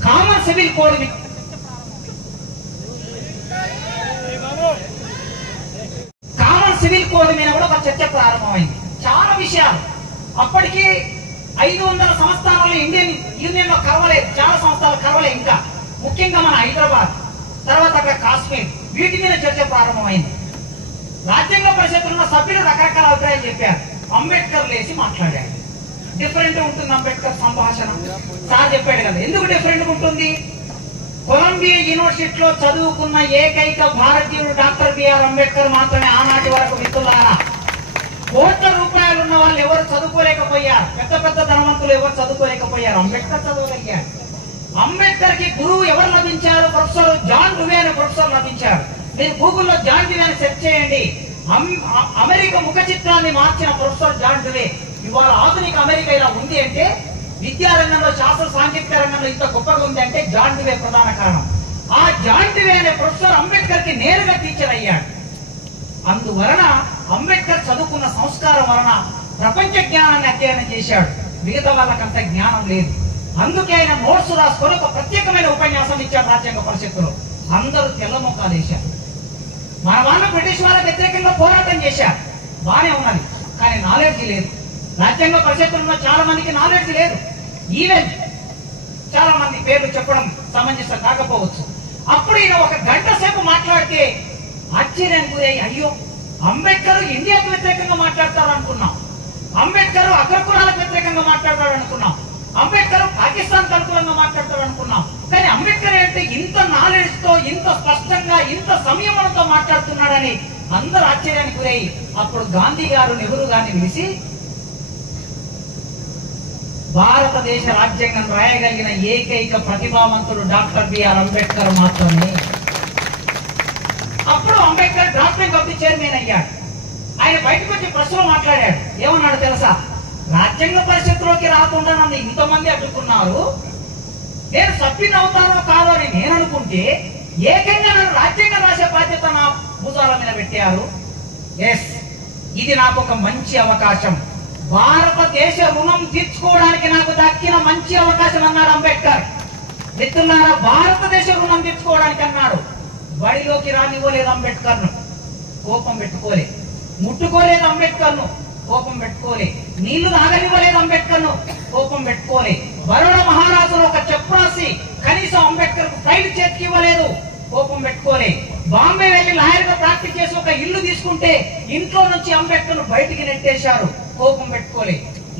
కామన్ సివిల్ కోడ్ మీద కూడా ఒక చర్చ ప్రారంభమైంది. చాలా విషయాలు అప్పటికి 500 సంవత్సరాలలో ఇండియన్ యూనియన్ లో కలవలేదు, చాలా సంవత్సరాలు కలవలేదు. ఇంకా ముఖ్యంగా మన హైదరాబాద్, తర్వాత అక్కడ కాశ్మీర్, వీటి మీద చర్చ ప్రారంభమైంది. రాజ్యాంగ పరిషత్తులో ఉన్న సభ్యులు రకరకాల అభిప్రాయాలు చెప్పారు. అంబేద్కర్ లేచి మాట్లాడాడు. డిఫరెంట్ ఉంటుంది అంబేద్కర్ సంభాషణ. సార్ చెప్పాడు కదా, ఎందుకు డిఫరెంట్ ఉంటుంది? కొలంబియా యూనివర్సిటీలో చదువుకున్న ఏకైక భారతీయుడు డాక్టర్ బిఆర్ అంబేద్కర్ మాత్రమే. ఆనాటి వరకు మిత్రులారా, కోట్ల రూపాయలు ఉన్న వాళ్ళు ఎవరు చదువుకోలేకపోయారు, పెద్ద పెద్ద ధనవంతులు ఎవరు చదువుకోలేకపోయారు, అంబేద్కర్ చదవగలిగారు. అంబేద్కర్ కి గురువు ఎవరు లభించారు? ప్రొఫెసర్ జాన్ డువే అనే ప్రొఫెసర్ లభించారు. మీరు గూగుల్లో జాన్ డువే అని సెర్చ్ చేయండి. అమెరికా ముఖ చిత్రాన్ని మార్చిన ప్రొఫెసర్ జాన్ డువే. ఇవాళ ఆధునిక అమెరికా ఇలా ఉంది అంటే, విద్యారంగంలో, శాస్త్ర సాంకేతిక రంగంలో ఇంత గొప్పగా ఉంది అంటే జాన్ డువే ప్రధాన కారణం. ఆ జాన్ డువే అనే ప్రొఫెసర్ అంబేద్కర్ కి నేరుగా టీచర్ అయ్యాడు. అందువలన అంబేద్కర్ చదువుకున్న సంస్కారం వలన ప్రపంచ జ్ఞానాన్ని అధ్యయనం చేశాడు. మిగతా వాళ్ళకంత జ్ఞానం లేదు. అందుకే ఆయన నోట్స్ రాసుకొని ఒక ప్రత్యేకమైన ఉపన్యాసం ఇచ్చాడు రాజ్యాంగ పరిషత్తులో. అందరూ తెల్లమొక్కాలు వేశారు. మన వాళ్ళు బ్రిటిష్ వాళ్ళ వ్యతిరేకంగా పోరాటం చేశారు, బానే ఉన్నది, కానీ నాలెడ్జ్ లేదు. రాజ్యాంగ పరిషత్తులో చాలా మందికి నాలెడ్జ్ లేదు. ఈవెన్ చాలా మంది పేర్లు చెప్పడం సమంజసం కాకపోవచ్చు. అప్పుడు ఈయన ఒక గంట సేపు మాట్లాడితే ఆశ్చర్యానికి గురై, అయ్యో అంబేద్కర్ ఇండియాకు వ్యతిరేకంగా మాట్లాడతారు అనుకున్నాం, అంబేద్కర్ అగ్రకులాలకు వ్యతిరేకంగా మాట్లాడతాడు అనుకున్నాం, అంబేద్కర్ పాకిస్తాన్ అనుకూలంగా మాట్లాడతాడు అనుకున్నాం. కానీ అంబేద్కర్ అంటే ఇంత నాలెడ్జ్ తో, ఇంత స్పష్టంగా, ఇంత సంయమనంతో మాట్లాడుతున్నాడని అందరూ ఆశ్చర్యానికి గురై, అప్పుడు గాంధీ గారు నెహ్రూ గారిని పిలిచి, భారతదేశ రాజ్యాంగం రాయగలిగిన ఏకైక ప్రతిభావంతుడు డాక్టర్ బిఆర్ అంబేద్కర్ మాత్రమే. అప్పుడు అంబేద్కర్ డ్రాఫ్టింగ్ కమిటీ చైర్మన్ అయ్యాడు. ఆయన బయటకు వచ్చి ప్రశ్నలు మాట్లాడాడు. ఏమన్నాడు తెలుసా? రాజ్యాంగ పరిషత్తులోకి రాకుండా నన్ను ఇంతమంది అడ్డుకున్నారు, నేను సభ్యుని అవుతానో కాదో అని నేను అనుకుంటే ఏకంగా నన్ను రాజ్యాంగం రాసే బాధ్యత నా భుజాల మీద పెట్టారు. ఎస్, ఇది నాకు ఒక మంచి అవకాశం, భారతదేశ రుణం తీర్చుకోవడానికి నాకు దక్కిన మంచి అవకాశం అన్నాడు అంబేద్కర్. మిత్రులారా, భారతదేశ రుణం తీర్చుకోవడానికి అన్నాడు. బడిలోకి రానివ్వలేదు అంబేద్కర్ ను, కోపం పెట్టుకోలే. ముట్టుకోలేదు అంబేద్కర్ ను, కోపం పెట్టుకోలే. నీళ్లు తాగనివ్వలేదు అంబేద్కర్ ను, కోపం పెట్టుకోలే. బరోడా మహారాజును ఒక చెప్రాసి కనీసం అంబేద్కర్ కు ఫైల్ చేతికి ఇవ్వలేదు, కోపం పెట్టుకోలే. బాంబే వెళ్లి లాయర్ గా ప్రాక్టీస్ చేసి ఒక ఇల్లు తీసుకుంటే ఇంట్లో నుంచి అంబేద్కర్ ను బయటికి నెట్టేశారు, కోపం పెట్టుకోలే.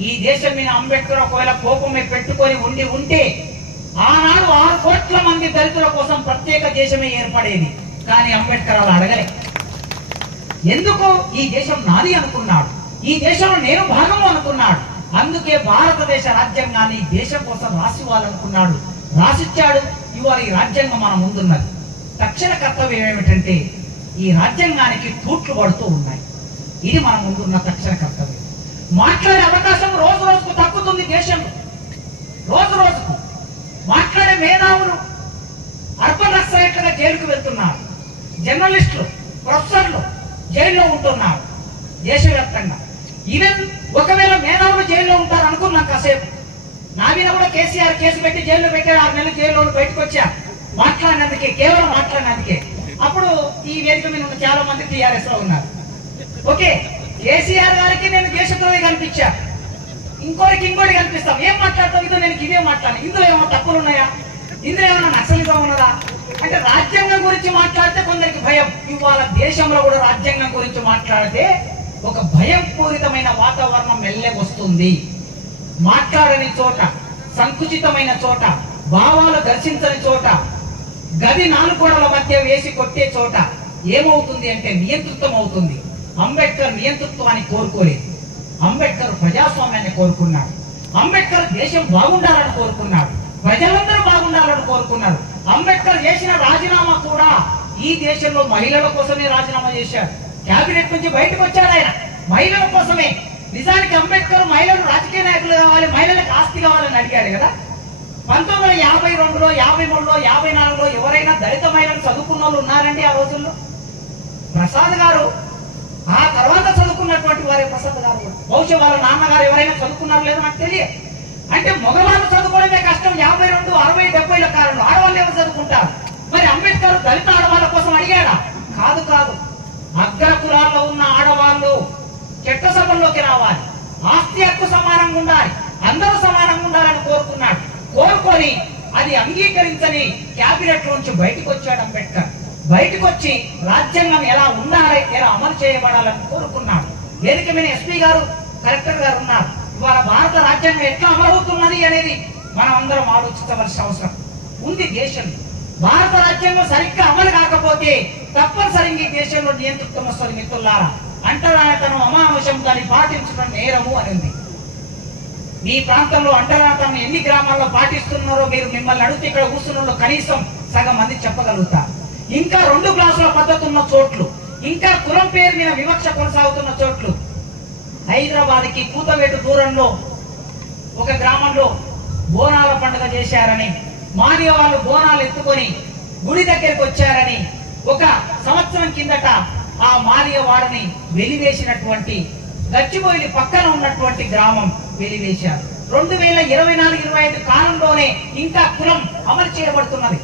ఈ దేశం మీద అంబేద్కర్ ఒకవేళ కోపమే పెట్టుకొని ఉంటే ఆనాడు 6 కోట్ల మంది దళితుల కోసం ప్రత్యేక దేశమే ఏర్పడేది. కానీ అంబేద్కర్ అలా అడగలే. ఎందుకు? ఈ దేశం నాది అనుకున్నాడు, ఈ దేశంలో నేను భాగము అనుకున్నాడు. అందుకే భారతదేశ రాజ్యాంగాన్ని దేశం కోసం రాసివ్వాలనుకున్నాడు, రాసిచ్చాడు. ఇవాళ ఈ రాజ్యాంగం మన ముందున్నది. తక్షణ కర్తవ్యం ఏమిటంటే ఈ రాజ్యాంగానికి తూట్లు పడుతూ ఉన్నాయి. ఇది మన ముందున్న తక్షణ కర్తవ్యం. మాట్లాడే అవకాశం రోజు రోజుకు తగ్గుతుంది దేశంలో. రోజు రోజుకు మాట్లాడే మేధావులు అర్బన్ నక్సలైట్లుగా జైలుకు వెళ్తున్నారు. జర్నలిస్టులు, ప్రొఫెసర్లు జైల్లో ఉంటున్నారు దేశవ్యాప్తంగా. ఈవెన్ ఒకవేళ మేధావులు జైల్లో ఉంటారు అనుకున్నాం కాసేపు. నా మీద కూడా కేసీఆర్ కేసు పెట్టి జైల్లో పెట్టాడు. 6 నెలలు జైల్లో బయటకు వచ్చా మాట్లాడినందుకే, కేవలం మాట్లాడినందుకే. అప్పుడు ఈ వేదిక మీద ఉన్న చాలా మంది టీఆర్ఎస్ లో ఉన్నారు. ఓకే, కేసీఆర్ గారికి నేను దేశద్రోహి కనిపించా, ఇంకోటి కనిపిస్తాం. ఏం మాట్లాడతాం? ఇదో నేను ఇదే మాట్లాడాను. ఇందులో ఏమైనా తప్పులు ఉన్నాయా? ఇందులో ఏమైనా నక్సలిజం ఉన్నదా? అంటే రాజ్యాంగం గురించి మాట్లాడితే కొందరికి భయం. ఇవాళ దేశంలో కూడా రాజ్యాంగం గురించి మాట్లాడితే ఒక భయం పూరితమైన వాతావరణం మెల్లగొస్తుంది. మాట్లాడని చోట, సంకుచితమైన చోట, భావాలు దర్శించని చోట, గది 4 గోడల మధ్య వేసి కొట్టే చోట ఏమవుతుంది అంటే నియంతృత్వం అవుతుంది. అంబేద్కర్ నియంతృత్వాన్ని కోరుకోలేదు. అంబేద్కర్ ప్రజాస్వామ్యాన్ని కోరుకున్నాడు. అంబేద్కర్ దేశం బాగుండాలని కోరుకున్నాడు. ప్రజలందరూ బాగుండాలని కోరుకున్నారు. అంబేద్కర్ చేసిన రాజీనామా కూడా ఈ దేశంలో మహిళల కోసమే రాజీనామా చేశాడు. క్యాబినెట్ నుంచి బయటకు వచ్చాడు ఆయన మహిళల కోసమే. నిజానికి అంబేద్కర్ మహిళలు రాజకీయ నాయకులు కావాలి, మహిళలకు ఆస్తి కావాలని అడిగాడు కదా. 1952లో, 53లో, 54లో ఎవరైనా దళిత మహిళలు చదువుకున్న వాళ్ళు ఉన్నారండి ఆ రోజుల్లో? ప్రసాద్ గారు ఆ తర్వాత చదువుకున్నటువంటి వారే ప్రసాద్ గారు. బహుశా వాళ్ళ నాన్నగారు ఎవరైనా చదువుకున్నారు లేదో నాకు తెలియదు. అంటే మగవాళ్ళు చదువుకోవడమే కష్టం. 52, 60, 70ల కాలంలో ఆడవాళ్ళు ఎవరు చదువుకుంటారు? మరి అంబేద్కర్ దళిత ఆడవాళ్ళ కోసం అడిగాడా? కాదు. అగ్ర కులాల్లో ఉన్న ఆడవాళ్ళు చట్టసభల్లోకి రావాలి, ఆస్తి హక్కు సమానంగా ఉండాలి, అందరూ సమానంగా ఉండాలని కోరుకున్నాడు. కోరుకొని అది అంగీకరించని క్యాబినెట్ నుంచి బయటకు వచ్చాడు అంబేద్కర్. బయటకు వచ్చి రాజ్యాంగం ఎలా ఉండాలి, ఎలా అమలు చేయబడాలని కోరుకున్నాడు. వేదిక మీద ఎస్పీ గారు, కలెక్టర్ గారు ఉన్నారు. ఇవాళ భారత రాజ్యాంగం ఎట్లా అమలవుతున్నది అనేది మనం అందరం ఆలోచించవలసిన అవసరం ఉంది. దేశంలో భారత రాజ్యాంగం సరిగ్గా అమలు కాకపోతే తప్పనిసరిగా ఈ దేశంలో నియంత్రితం వస్తుంది. మిత్రులారా, అంటరానితనం అమానుషం దాన్ని పాటించడం నేరము అని ఉంది. మీ ప్రాంతంలో అంటరానితనం ఎన్ని గ్రామాల్లో పాటిస్తున్నారో మీరు మిమ్మల్ని అడిగితే ఇక్కడ కూర్చున్న కనీసం సగం మంది చెప్పగలుగుతారు. ఇంకా 2 క్లాసుల పద్ధతి ఉన్న చోట్లు, ఇంకా కులం పేరు మీద వివక్ష కొనసాగుతున్న చోట్లు. హైదరాబాద్ కి కూతవేటు దూరంలో ఒక గ్రామంలో బోనాల పండుగ చేశారని, మాదిగ వాళ్ళు బోనాలు ఎత్తుకొని గుడి దగ్గరికి వచ్చారని ఒక సంవత్సరం కిందట ఆ మాదిగ వాడని వెలివేసినటువంటి గచ్చిబోయిలి పక్కన ఉన్నటువంటి గ్రామం వెలివేశారు. 2024-25 కాలంలోనే ఇంకా కులం అమలు చేయబడుతున్నది.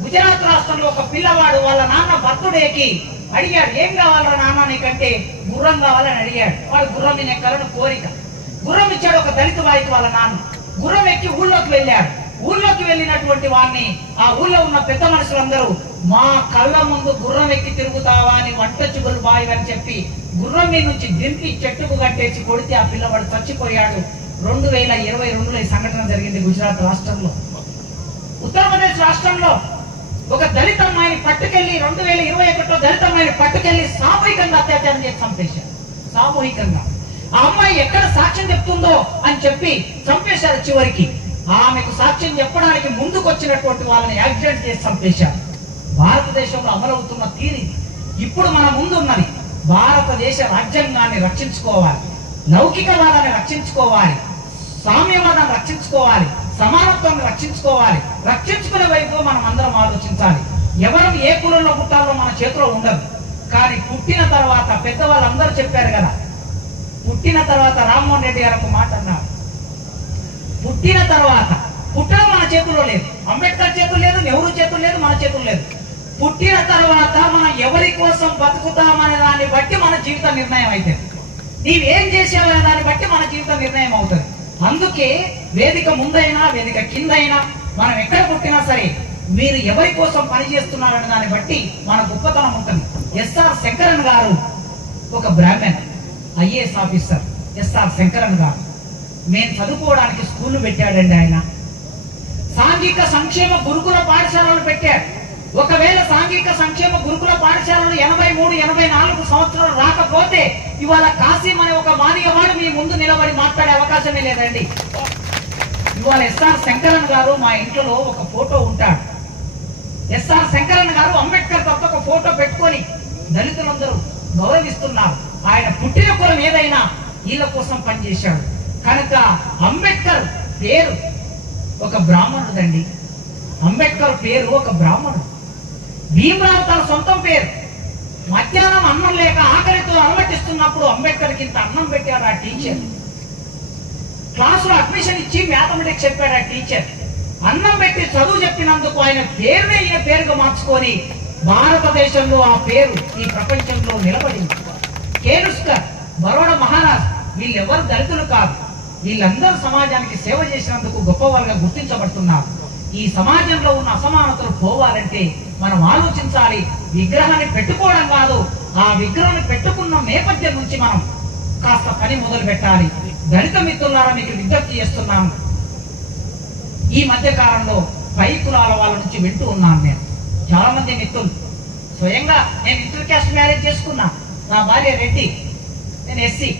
గుజరాత్ రాష్ట్రంలో ఒక పిల్లవాడు వాళ్ళ నాన్న బర్త్డేకి అడిగాడు, ఏం కావాలరా నాన్న నీకంటే? గుర్రం కావాలని అడిగాడు. వాడు గుర్రం ఎక్కాలని కోరిక. గుర్రం ఇచ్చాడు ఒక దళిత వాయికి వాళ్ళ నాన్న. గుర్రం ఎక్కి ఊళ్ళోకి వెళ్ళాడు. ఊళ్ళోకి వెళ్ళినటువంటి వాడిని ఆ ఊళ్ళో ఉన్న పెద్ద మనుషులందరూ మా కళ్ళ ముందు గుర్రం ఎక్కి తిరుగుతావా అని వంటచుగులు బాయ్ అని చెప్పి గుర్రం మీద నుంచి దింపి చెట్టుకు కట్టేసి కొడితే ఆ పిల్లవాడు చచ్చిపోయాడు. 2022లో ఈ సంఘటన జరిగింది గుజరాత్ రాష్ట్రంలో. ఉత్తరప్రదేశ్ రాష్ట్రంలో ఒక దళిత అమ్మాయిని పట్టుకెళ్లి 2021లో దళిత అమ్మాయిని పట్టుకెళ్లి సామూహికంగా అత్యాచారం చేసి చంపేశారు. సామూహికంగా ఆ అమ్మాయి ఎక్కడ సాక్ష్యం చెప్తుందో అని చెప్పి చంపేశారు. చివరికి ఆమెకు సాక్ష్యం చెప్పడానికి ముందుకు వచ్చినటువంటి వాళ్ళని యాక్సిడెంట్ చేసి చంపేశారు. భారతదేశంలో అమలవుతున్న తీరి ఇప్పుడు మన ముందు ఉన్నది. భారతదేశ రాజ్యాంగాన్ని రక్షించుకోవాలి, లౌకికవాదాన్ని రక్షించుకోవాలి, సామ్యవాదాన్ని రక్షించుకోవాలి, సమానత్వాన్ని రక్షించుకోవాలి. రక్షించుకునే వైపు మనం అందరం ఆలోచించాలి. ఎవరు ఏ కులంలో పుట్టాలో మన చేతిలో ఉండదు. కానీ పుట్టిన తర్వాత పెద్దవాళ్ళందరూ చెప్పారు కదా, పుట్టిన తర్వాత రామ్మోహన్ రెడ్డి గారు ఒక మాట అన్నారు, పుట్టిన తర్వాత పుట్టడం మన చేతుల్లో లేదు, అంబేద్కర్ చేతులు లేదు, నెహ్రూ చేతులు లేదు, మన చేతులు లేదు. పుట్టిన తర్వాత మనం ఎవరి కోసం బతుకుతామనే దాన్ని బట్టి మన జీవిత నిర్ణయం అవుతుంది. నీవేం చేసావనే దాన్ని బట్టి మన జీవిత నిర్ణయం అవుతుంది. అందుకే వేదిక ముందైనా వేదిక కిందైనా మనం ఎక్కడ పుట్టినా సరే మీరు ఎవరి కోసం పనిచేస్తున్నారనే దాన్ని బట్టి మన గొప్పతనం ఉంటుంది. ఎస్ఆర్ శంకరన్ గారు ఒక Brahmin IAS officer. SR Shankaran garu మేము చదువుకోవడానికి స్కూల్ పెట్టాడండి. ఆయన సాంఘిక సంక్షేమ గురుకుల పాఠశాలలు పెట్టాడు. ఒకవేళ సాంఘిక సంక్షేమ గురుకుల పాఠశాలలు 83-84 సంవత్సరాలు రాకపోతే ఇవాళ కాసిం అనే ఒక మాదిగవాడు మీ ముందు నిలబడి మాట్లాడే అవకాశమే లేదండి. ఇవాళ ఎస్ఆర్ శంకరన్ గారు మా ఇంట్లో ఒక ఫోటో ఉంటాడు. ఎస్ఆర్ శంకరన్ గారు అంబేద్కర్ తప్ప ఒక ఫోటో పెట్టుకొని దళితులందరూ గౌరవిస్తున్నారు. ఆయన పుట్టిన కులం ఏదైనా వీళ్ళ కోసం పనిచేశాడు. కనుక అంబేద్కర్ పేరు ఒక బ్రాహ్మణుడండి. అంబేద్కర్ పేరు ఒక బ్రాహ్మణుడు. భీమరావు తన సొంతం పేరు. మధ్యాహ్నం అన్నం లేక ఆకలితో అలమటిస్తున్నప్పుడు అంబేద్కర్కి ఇంత అన్నం పెట్టాడు ఆ టీచర్. క్లాసులో అడ్మిషన్ ఇచ్చి మ్యాథమెటిక్స్ చెప్పాడు ఆ టీచర్. అన్నం పెట్టి చదువు చెప్పినందుకు ఆయన పేరునే ఈయన పేరుగా మార్చుకొని భారతదేశంలో ఆ పేరు ఈ ప్రపంచంలో నిలబడింది. కేనుస్కర్, బరోడా మహారాజ్ వీళ్ళెవరు దళితులు కాదు. వీళ్ళందరూ సమాజానికి సేవ చేసినందుకు గొప్పవాళ్ళుగా గుర్తించబడుతున్నారు. ఈ సమాజంలో ఉన్న అసమానతలు పోవాలంటే మనం ఆలోచించాలి. విగ్రహాన్ని పెట్టుకోవడం కాదు, ఆ విగ్రహాన్ని పెట్టుకున్న నేపథ్యం నుంచి మనం కాస్త పని మొదలు పెట్టాలి. దళిత మిత్రులారా మీకు విజ్ఞప్తి చేస్తున్నాను. ఈ మధ్య కాలంలో పై కులాల వాళ్ళ నుంచి వింటూ ఉన్నాను నేను. చాలా మంది మిత్రులు, స్వయంగా నేను ఇంటర్ క్యాస్ట్ మ్యారేజ్ చేసుకున్నా. నా భార్య రెడ్డి, నేను ఎస్సీ.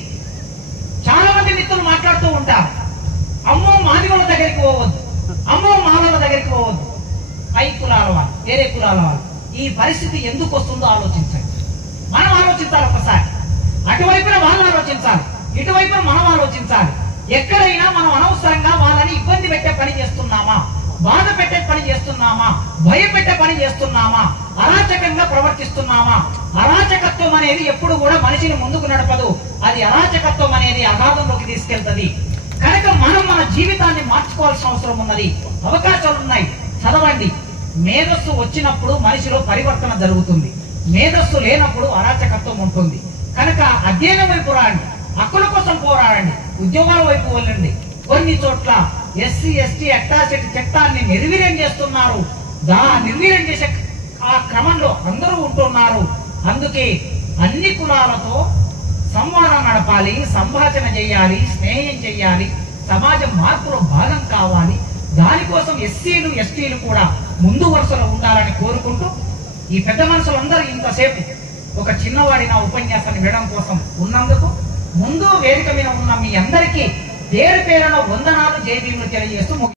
చాలా మంది మిత్రులు మాట్లాడుతూ ఉంటారు, అమ్మో మాదిగల దగ్గరికి పోవద్దు, అమ్మో మానవుల దగ్గరికి పోవద్దు. పై కులాల వాళ్ళు, వేరే కులాల వాళ్ళు. ఈ పరిస్థితి ఎందుకు వస్తుందో ఆలోచించండి. మనం ఆలోచించాలి ఒకసారి. అటువైపున వాళ్ళు ఆలోచించాలి, ఇటువైపున మనం ఆలోచించాలి. ఎక్కడైనా మనం అనవసరంగా వాళ్ళని ఇబ్బంది పెట్టే పని చేస్తున్నామా, బాధ పెట్టే పని చేస్తున్నామా, భయపెట్టే పని చేస్తున్నామా, అరాచకంగా ప్రవర్తిస్తున్నామా? అరాచకత్వం అనేది ఎప్పుడు కూడా మనిషిని ముందుకు నడపదు. అది అరాచకత్వం అనేది అగాధంలోకి తీసుకెళ్తుంది. కనుక మనం మన జీవితాన్ని మార్చుకోవాల్సిన అవసరం ఉన్నది. అవకాశాలు ఉన్నాయి, చదవండి. మేధస్సు వచ్చినప్పుడు మనిషిలో పరివర్తన జరుగుతుంది. మేధస్సు లేనప్పుడు అరాచకత్వం ఉంటుంది. కనుక అధ్యయనం వైపు రాండి, హక్కుల కోసం పోరాడండి, ఉద్యోగాల వైపు వెళ్ళండి, కొన్ని చోట్ల ఎస్సీ ఎస్టీ అట్రాసిటీ చట్టాన్ని నిర్వీర్యం చేస్తున్నారు. నిర్వీర్యం చేసే ఆ క్రమంలో అందరూ ఉంటున్నారు. అందుకే అన్ని కులాలతో సంవాదం నడపాలి, సంభాషణ చేయాలి, స్నేహం చేయాలి, సమాజం మార్పులో భాగం కావాలి. దానికోసం ఎస్సీలు ఎస్టీలు కూడా ముందు వరుసలో ఉండాలని కోరుకుంటూ ఈ పెద్ద మనుషులందరూ ఇంతసేపు ఒక చిన్నవాడి నా ఉపన్యాసాన్ని వినడం కోసం ఉన్నందుకు ముందు వేదిక మీద ఉన్న మీ అందరికీ పేరు పేరున వందనాలు, జై భీములు తెలియజేస్తూ